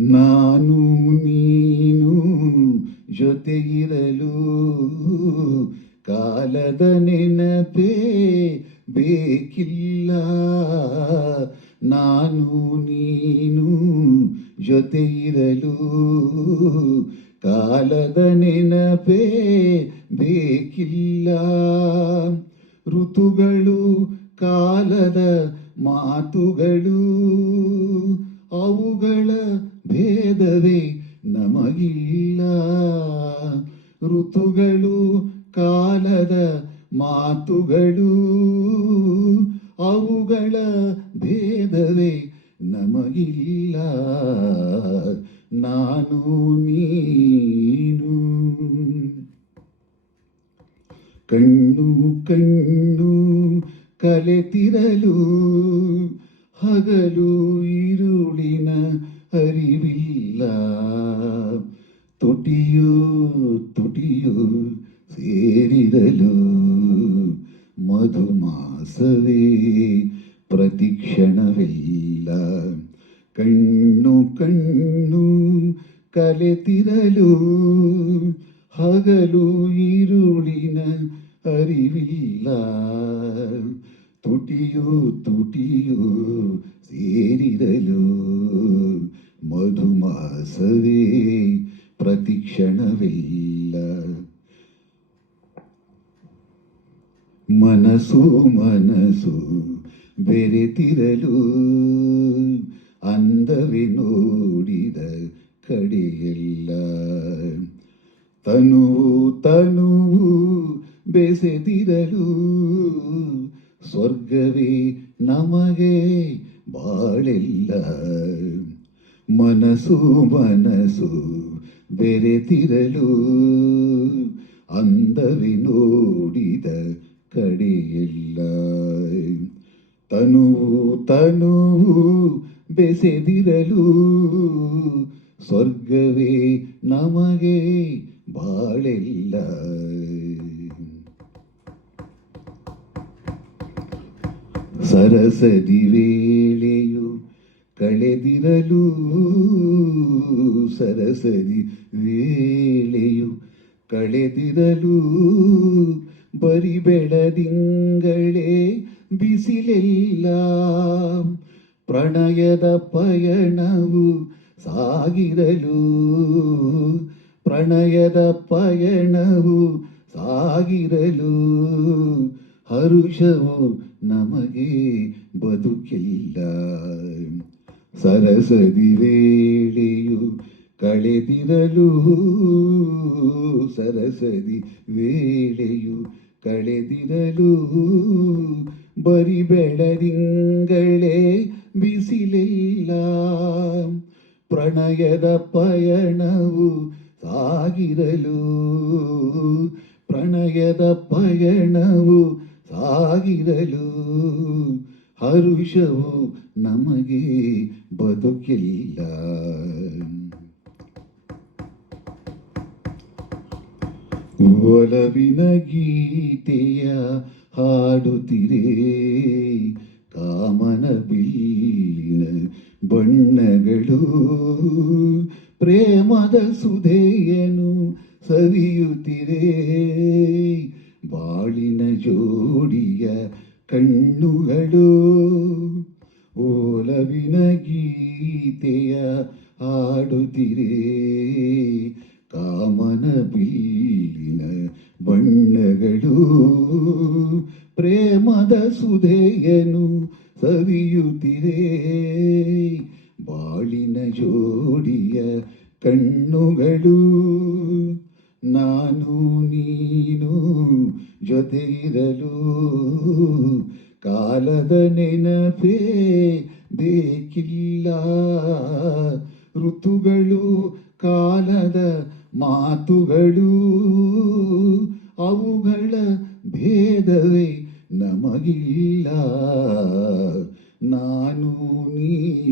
ನಾನು ನೀನು ಜೊತೆಗಿರಲು ಕಾಲದ ನೆನಪೇ ಬೇಕಿಲ್ಲ. ನಾನು ನೀನು ಜೊತೆಗಿರಲು ಕಾಲದ ನೆನಪೇ ಬೇಕಿಲ್ಲ. ಋತುಗಳು ಕಾಲದ ಮಾತುಗಳು ಅವುಗಳ ಭೇದವೇ ನಮಗಿಲ್ಲ. ಋತುಗಳು ಕಾಲದ ಮಾತುಗಳು ಅವುಗಳ ಭೇದವೇ ನಮಗಿಲ್ಲ. ನಾನು ನೀನು. ಕಣ್ಣು ಕಣ್ಣು ಕಲೆತಿರಲು ಹಗಲು ಈರುಳಿನ ಅರಿವಿಲ್ಲ ತುಟಿಯು ತುಟಿಯು ಸೇರಿರಲು ಮಧುಮಾಸವೇ ಪ್ರತಿಕ್ಷಣವೆಲ್ಲ ಕಣ್ಣು ಕಣ್ಣು ಕಲೆತಿರಲು ಹಗಲು ಈರುಳಿನ ಅರಿವಿಲ್ಲ ತುಟಿಯು ತುಟಿಯು ಸೇರಿರಲು ಮಧುಮಾಸವೇ ಪ್ರತಿಕ್ಷಣವಿಲ್ಲ. ಮನಸ್ಸು ಮನಸ್ಸು ಬೆರೆತಿರಲು ಅಂದವೆ ನೋಡಿದ ಕಡೆಯಲ್ಲ. ತನುವು ತನುವು ಬೆಸೆದಿರಲು ಸ್ವರ್ಗವೇ ನಮಗೆ ಬಾಳೆಲ್ಲ. ಮನಸ್ಸು ಮನಸ್ಸು ಬೆರೆತಿರಲು ಅಂದವಿ ನೋಡಿದ ಕಡೆಯೆಲ್ಲ. ತನುವು ತನುವು ಬೆಸೆದಿರಲು ಸ್ವರ್ಗವೇ ನಮಗೆ ಬಾಳೆಲ್ಲ. ಸರಸದಿ ವೇಳೆಯು ಕಳೆದಿರಲು. ಸರಸದಿ ವೇಳೆಯು ಕಳೆದಿರಲು. ಬರಿ ಬೆಳದಿಂಗಳೇ ಬಿಸಿಲೆಲ್ಲ. ಪ್ರಣಯದ ಪಯಣವು ಸಾಗಿರಲು. ಪ್ರಣಯದ ಪಯಣವು ಸಾಗಿರಲು. ಹರುಷವು ನಮಗೆ ಬದುಕಿಲ್ಲ. ಸರಸದಿ ವೇಳೆಯು ಕಳೆದಿರಲು, ಸರಸದಿ ವೇಳೆಯು ಕಳೆದಿರಲು ಬರಿ ಬೆಳದಿಂಗಳೇ ಬಿಸಿಲಿಲ್ಲ. ಪ್ರಣಯದ ಪಯಣವು ಸಾಗಿರಲು, ಪ್ರಣಯದ ಪಯಣವು ಸಾಗಿರಲು ಹರುಷವು ನಮಗೆ ಬದುಕಿಲ್ಲ. ಒಲವಿನ ಗೀತೆಯ ಹಾಡುತ್ತಿರೆ ಕಾಮನ ಬಿಲ್ಲಿನ ಬಣ್ಣಗಳು ಪ್ರೇಮದ ಸುಧೆಯನು ಸವಿಯುತ್ತಿರೇ. ಬಾಳಿನ ಜೋಡಿಯ ಕಣ್ಣುಗಳು, ಓಲವಿನ ಗೀತೆಯ ಹಾಡುತ್ತಿರೆ. ಕಾಮನ ಬಿಲ್ಲಿನ ಬಣ್ಣಗಳು, ಪ್ರೇಮದ ಸುಧೆಯನು ಸವಿಯುತ್ತಿರೆ. ಬಾಳಿನ ಜೋಡಿಯ ಕಣ್ಣುಗಳು ನಾನು ನೀನು ಜೊತೆ ಇರಲು ಕಾಲದ ನೆನಪೇ ಬೇಕಿಲ್ಲ. ಋತುಗಳು, ಕಾಲದ ಮಾತುಗಳು, ಅವುಗಳ ಭೇದವೇ ನಮಗಿಲ್ಲ. ನಾನು ನೀನು.